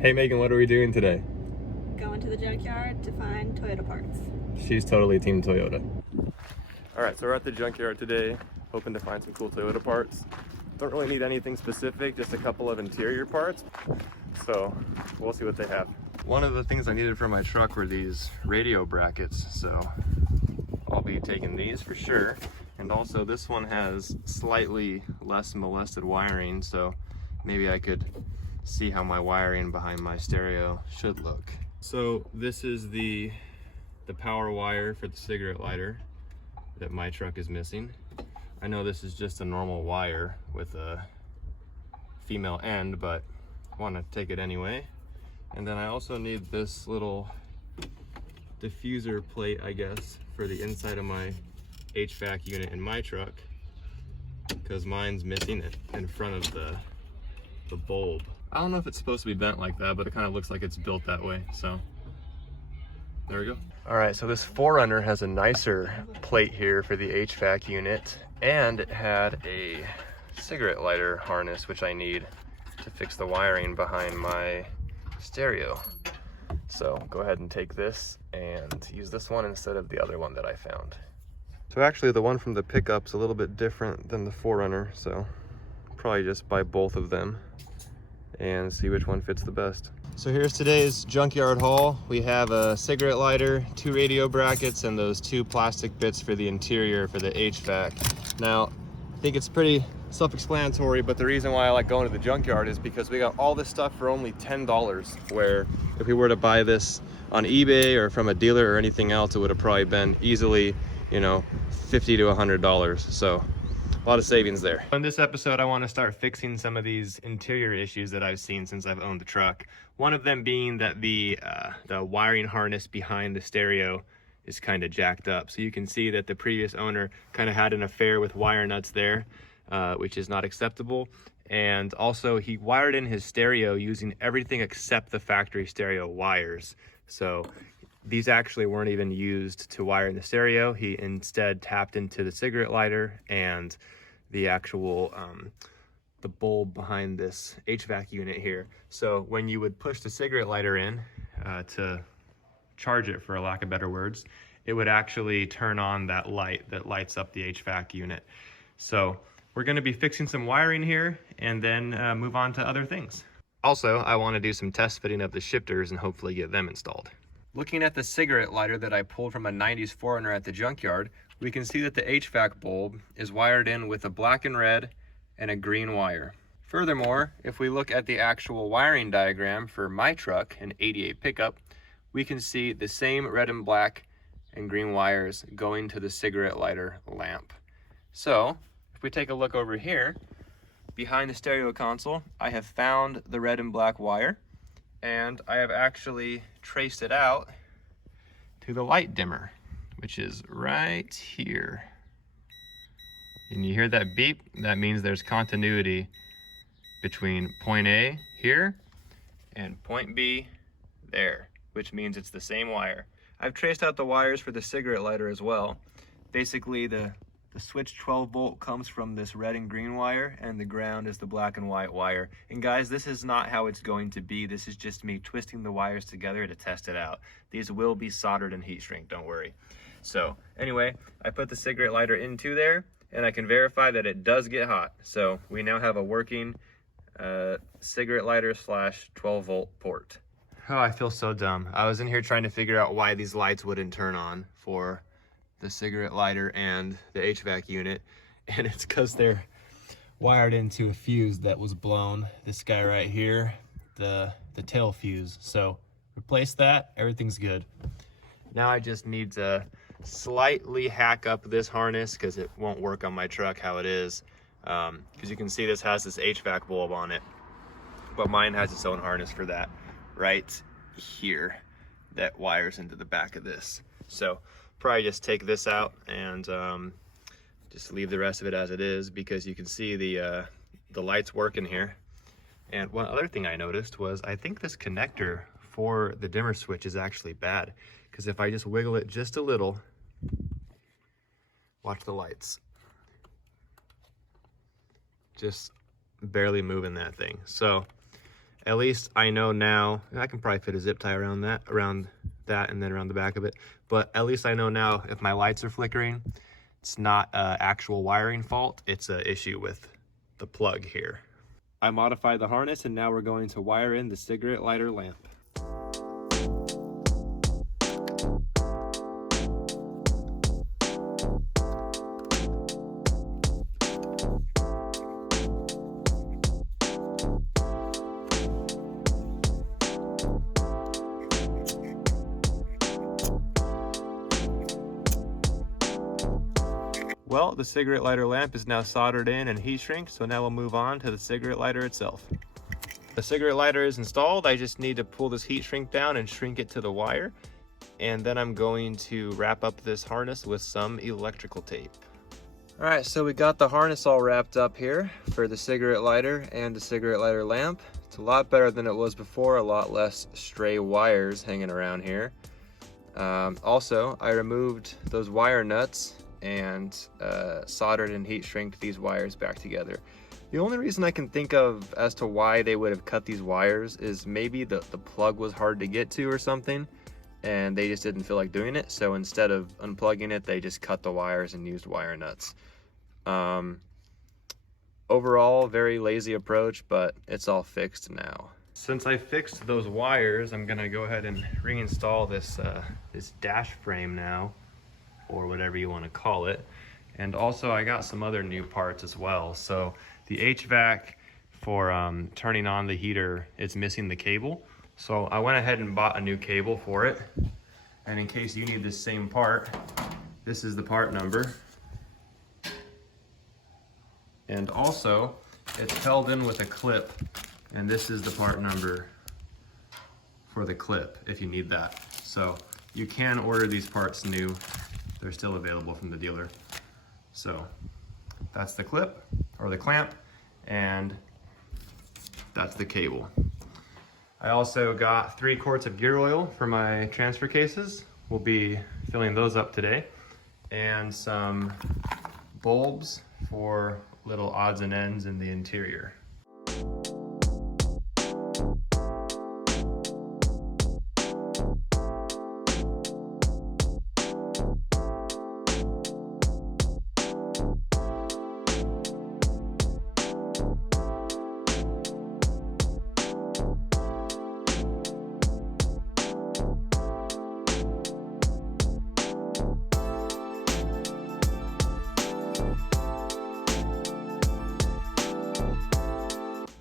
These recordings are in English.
Hey Megan, what are we doing today? Going to the junkyard to find Toyota parts. She's totally team Toyota. All right, so we're at the junkyard today, hoping to find some cool Toyota parts. Don't really need anything specific, just a couple of interior parts. So we'll see what they have. One of the things I needed for my truck were these radio brackets, so I'll be taking these for sure. And also this one has slightly less molested wiring, so maybe I could see how my wiring behind my stereo should look. So this is the power wire for the cigarette lighter that my truck is missing. I know this is just a normal wire with a female end, but I want to take it anyway. And then I also need this little diffuser plate, I guess, for the inside of my HVAC unit in my truck, because mine's missing it in front of the bulb. I don't know if it's supposed to be bent like that, but it kind of looks like it's built that way, so there we go. All right, so this 4Runner has a nicer plate here for the HVAC unit, and it had a cigarette lighter harness, which I need to fix the wiring behind my stereo. So go ahead and take this and use this one instead of the other one that I found. So actually the one from the pickup's a little bit different than the 4Runner, so probably just buy both of them and see which one fits the best. So here's today's junkyard haul. We have a cigarette lighter, 2 radio brackets, and those 2 plastic bits for the interior for the HVAC. Now, I think it's pretty self-explanatory, but the reason why I like going to the junkyard is because we got all this stuff for only $10, where if we were to buy this on eBay or from a dealer or anything else, it would have probably been easily, you know, $50 to $100. So a lot of savings there. In this episode, I want to start fixing some of these interior issues that I've seen since I've owned the truck. One of them being that the wiring harness behind the stereo is kind of jacked up. So you can see that the previous owner kind of had an affair with wire nuts there, which is not acceptable. And also he wired in his stereo using everything except the factory stereo wires. So these actually weren't even used to wire in the stereo. He instead tapped into the cigarette lighter and the actual the bulb behind this HVAC unit here. So when you would push the cigarette lighter in to charge it, for a lack of better words, it would actually turn on that light that lights up the HVAC unit. So we're going to be fixing some wiring here and then move on to other things. Also, I want to do some test fitting of the shifters and hopefully get them installed. Looking at the cigarette lighter that I pulled from a 90s 4Runner at the junkyard, we can see that the HVAC bulb is wired in with a black and red and a green wire. Furthermore, if we look at the actual wiring diagram for my truck, an 88 pickup, we can see the same red and black and green wires going to the cigarette lighter lamp. So, if we take a look over here, behind the stereo console, I have found the red and black wire, and I have actually traced it out to the light dimmer, which is right here. And you hear that beep? That means there's continuity between point A here and point B there, which means it's the same wire. I've traced out the wires for the cigarette lighter as well. Basically, the switch 12 volt comes from this red and green wire, and the ground is the black and white wire. And guys, this is not how it's going to be. This is just me twisting the wires together to test it out. These will be soldered and heat shrink, don't worry. So anyway, I put the cigarette lighter into there, and I can verify that it does get hot. So we now have a working cigarette lighter / 12 volt port. Oh, I feel so dumb. I was in here trying to figure out why these lights wouldn't turn on for the cigarette lighter and the HVAC unit, and it's because they're wired into a fuse that was blown. This guy right here, the tail fuse. So replace that, everything's good. Now I just need to slightly hack up this harness because it won't work on my truck how it is. Because you can see this has this HVAC bulb on it, but mine has its own harness for that right here that wires into the back of this. So probably just take this out and just leave the rest of it as it is, because you can see the lights working here. And one other thing I noticed was I think this connector for the dimmer switch is actually bad, because if I just wiggle it just a little, watch the lights. Just barely moving that thing. So At least I know now, I can probably fit a zip tie around that, and then around the back of it. But at least I know now if my lights are flickering, it's not an actual wiring fault, it's an issue with the plug here. I modified the harness and now we're going to wire in the cigarette lighter lamp. Well, the cigarette lighter lamp is now soldered in and heat shrink, so now we'll move on to the cigarette lighter itself. The cigarette lighter is installed. I just need to pull this heat shrink down and shrink it to the wire. And then I'm going to wrap up this harness with some electrical tape. All right, so we got the harness all wrapped up here for the cigarette lighter and the cigarette lighter lamp. It's a lot better than it was before, a lot less stray wires hanging around here. Also, I removed those wire nuts and soldered and heat shrinked these wires back together. The only reason I can think of as to why they would have cut these wires is maybe the plug was hard to get to or something, and they just didn't feel like doing it. So instead of unplugging it, they just cut the wires and used wire nuts. Overall, very lazy approach, but it's all fixed now. Since I fixed those wires, I'm gonna go ahead and reinstall this dash frame now, or whatever you want to call it. And also I got some other new parts as well. So the HVAC for turning on the heater is missing the cable. So I went ahead and bought a new cable for it. And in case you need this same part, this is the part number. And also it's held in with a clip, and this is the part number for the clip if you need that. So you can order these parts new. They're still available from the dealer. So that's the clip or the clamp, and that's the cable. I also got 3 quarts of gear oil for my transfer cases. We'll be filling those up today, and some bulbs for little odds and ends in the interior.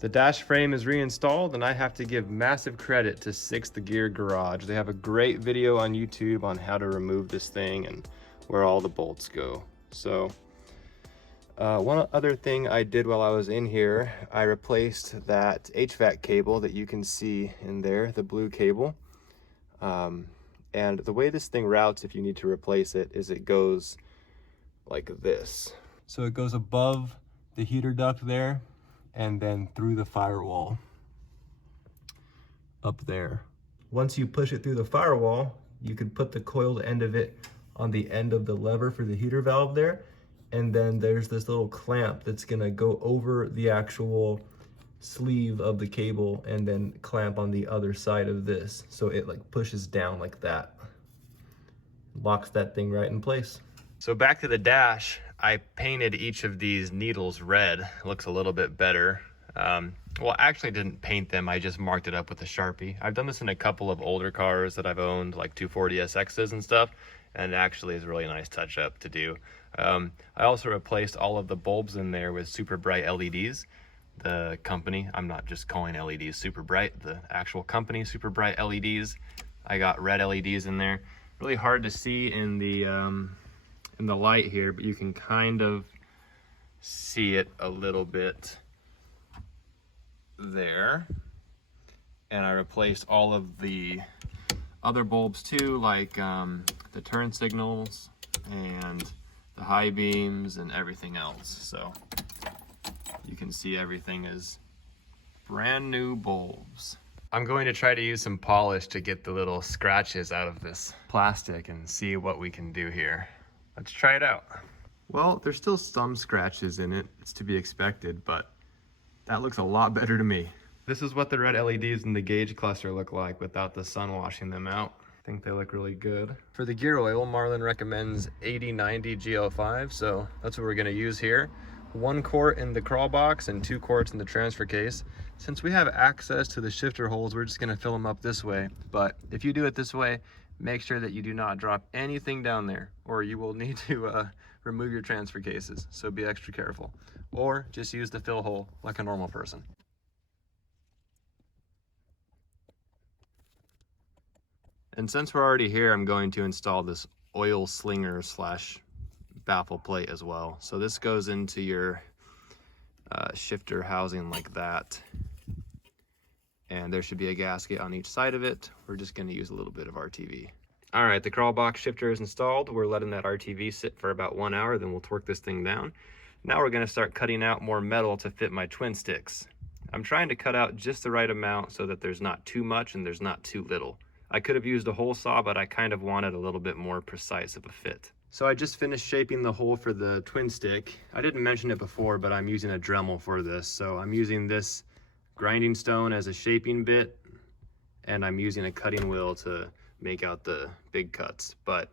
The dash frame is reinstalled, and I have to give massive credit to Sixth Gear Garage. They have a great video on YouTube on how to remove this thing and where all the bolts go. So one other thing I did while I was in here, I replaced that HVAC cable that you can see in there, the blue cable. And the way this thing routes, if you need to replace it, is it goes like this. So it goes above the heater duct there, and then through the firewall up there. Once you push it through the firewall, you can put the coiled end of it on the end of the lever for the heater valve there, and then there's this little clamp that's gonna go over the actual sleeve of the cable and then clamp on the other side of this, so it like pushes down like that. Locks that thing right in place. So back to the dash, I painted each of these needles red. It looks a little bit better. Well, I actually didn't paint them, I just marked it up with a Sharpie. I've done this in a couple of older cars that I've owned, like 240 SXs and stuff, and it actually is a really nice touch up to do. I also replaced all of the bulbs in there with super bright LEDs. The company, I'm not just calling LEDs super bright, the actual company super bright LEDs. I got red LEDs in there. Really hard to see in the light here, but you can kind of see it a little bit there. And I replaced all of the other bulbs too, like the turn signals and the high beams and everything else. So you can see everything is brand new bulbs. I'm going to try to use some polish to get the little scratches out of this plastic and see what we can do here. Let's try it out. Well, there's still some scratches in it. It's to be expected, but that looks a lot better to me. This is what the red LEDs in the gauge cluster look like without the sun washing them out. I think they look really good. For the gear oil, Marlin recommends 80/90 GL5, so that's what we're gonna use here. 1 quart in the crawl box and 2 quarts in the transfer case. Since we have access to the shifter holes, we're just gonna fill them up this way. But if you do it this way, make sure that you do not drop anything down there, or you will need to remove your transfer cases, so be extra careful. Or just use the fill hole like a normal person. And since we're already here, I'm going to install this oil slinger slash baffle plate as well. So this goes into your shifter housing like that. And there should be a gasket on each side of it. We're just gonna use a little bit of RTV. All right, the crawl box shifter is installed. We're letting that RTV sit for about 1 hour, then we'll torque this thing down. Now we're gonna start cutting out more metal to fit my twin sticks. I'm trying to cut out just the right amount so that there's not too much and there's not too little. I could have used a hole saw, but I kind of wanted a little bit more precise of a fit. So I just finished shaping the hole for the twin stick. I didn't mention it before, but I'm using a Dremel for this. So I'm using this grinding stone as a shaping bit, and I'm using a cutting wheel to make out the big cuts. But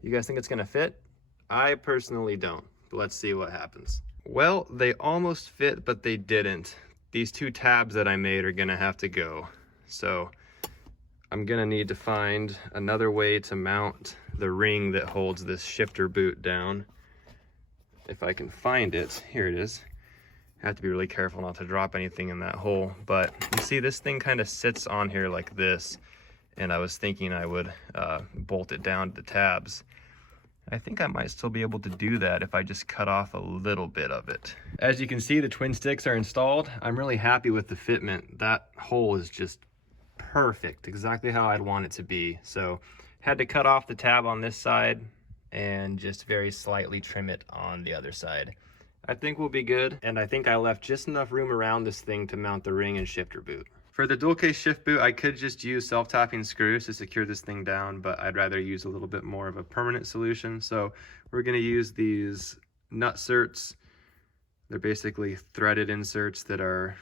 you guys think it's gonna fit? I personally don't, but let's see what happens. Well, they almost fit, but they didn't. These 2 tabs that I made are gonna have to go. So I'm gonna need to find another way to mount the ring that holds this shifter boot down. If I can find it, here it is. I have to be really careful not to drop anything in that hole, but you see this thing kind of sits on here like this, and I was thinking I would bolt it down to the tabs. I think I might still be able to do that if I just cut off a little bit of it. As you can see, the twin sticks are installed. I'm really happy with the fitment. That hole is just perfect, exactly how I'd want it to be. So had to cut off the tab on this side and just very slightly trim it on the other side. I think we'll be good, and I think I left just enough room around this thing to mount the ring and shifter boot. For the dual case shift boot, I could just use self-tapping screws to secure this thing down, but I'd rather use a little bit more of a permanent solution. So we're gonna use these nut certs. They're basically threaded inserts that are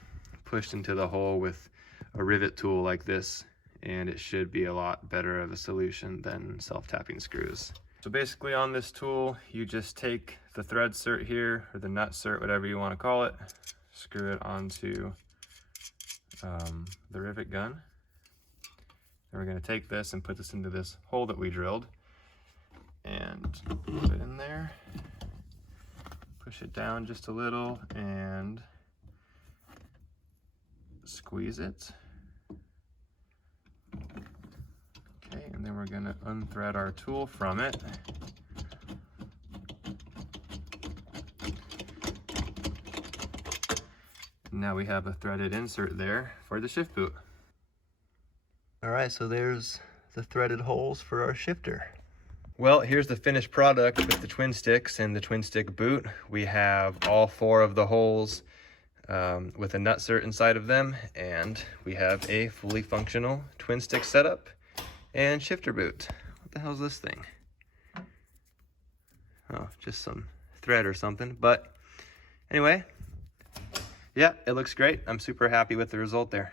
pushed into the hole with a rivet tool like this, and it should be a lot better of a solution than self-tapping screws. So basically on this tool, you just take the thread cert here, or the nut cert, whatever you want to call it, screw it onto the rivet gun. Then we're going to take this and put this into this hole that we drilled and put it in there, push it down just a little and squeeze it. Okay, and then we're going to unthread our tool from it. Now we have a threaded insert there for the shift boot. All right, so there's the threaded holes for our shifter. Well, here's the finished product with the twin sticks and the twin stick boot. We have all 4 of the holes with a nut cert inside of them, and we have a fully functional twin stick setup and shifter boot. What the hell is this thing? Oh, just some thread or something. But anyway, yeah, it looks great. I'm super happy with the result there.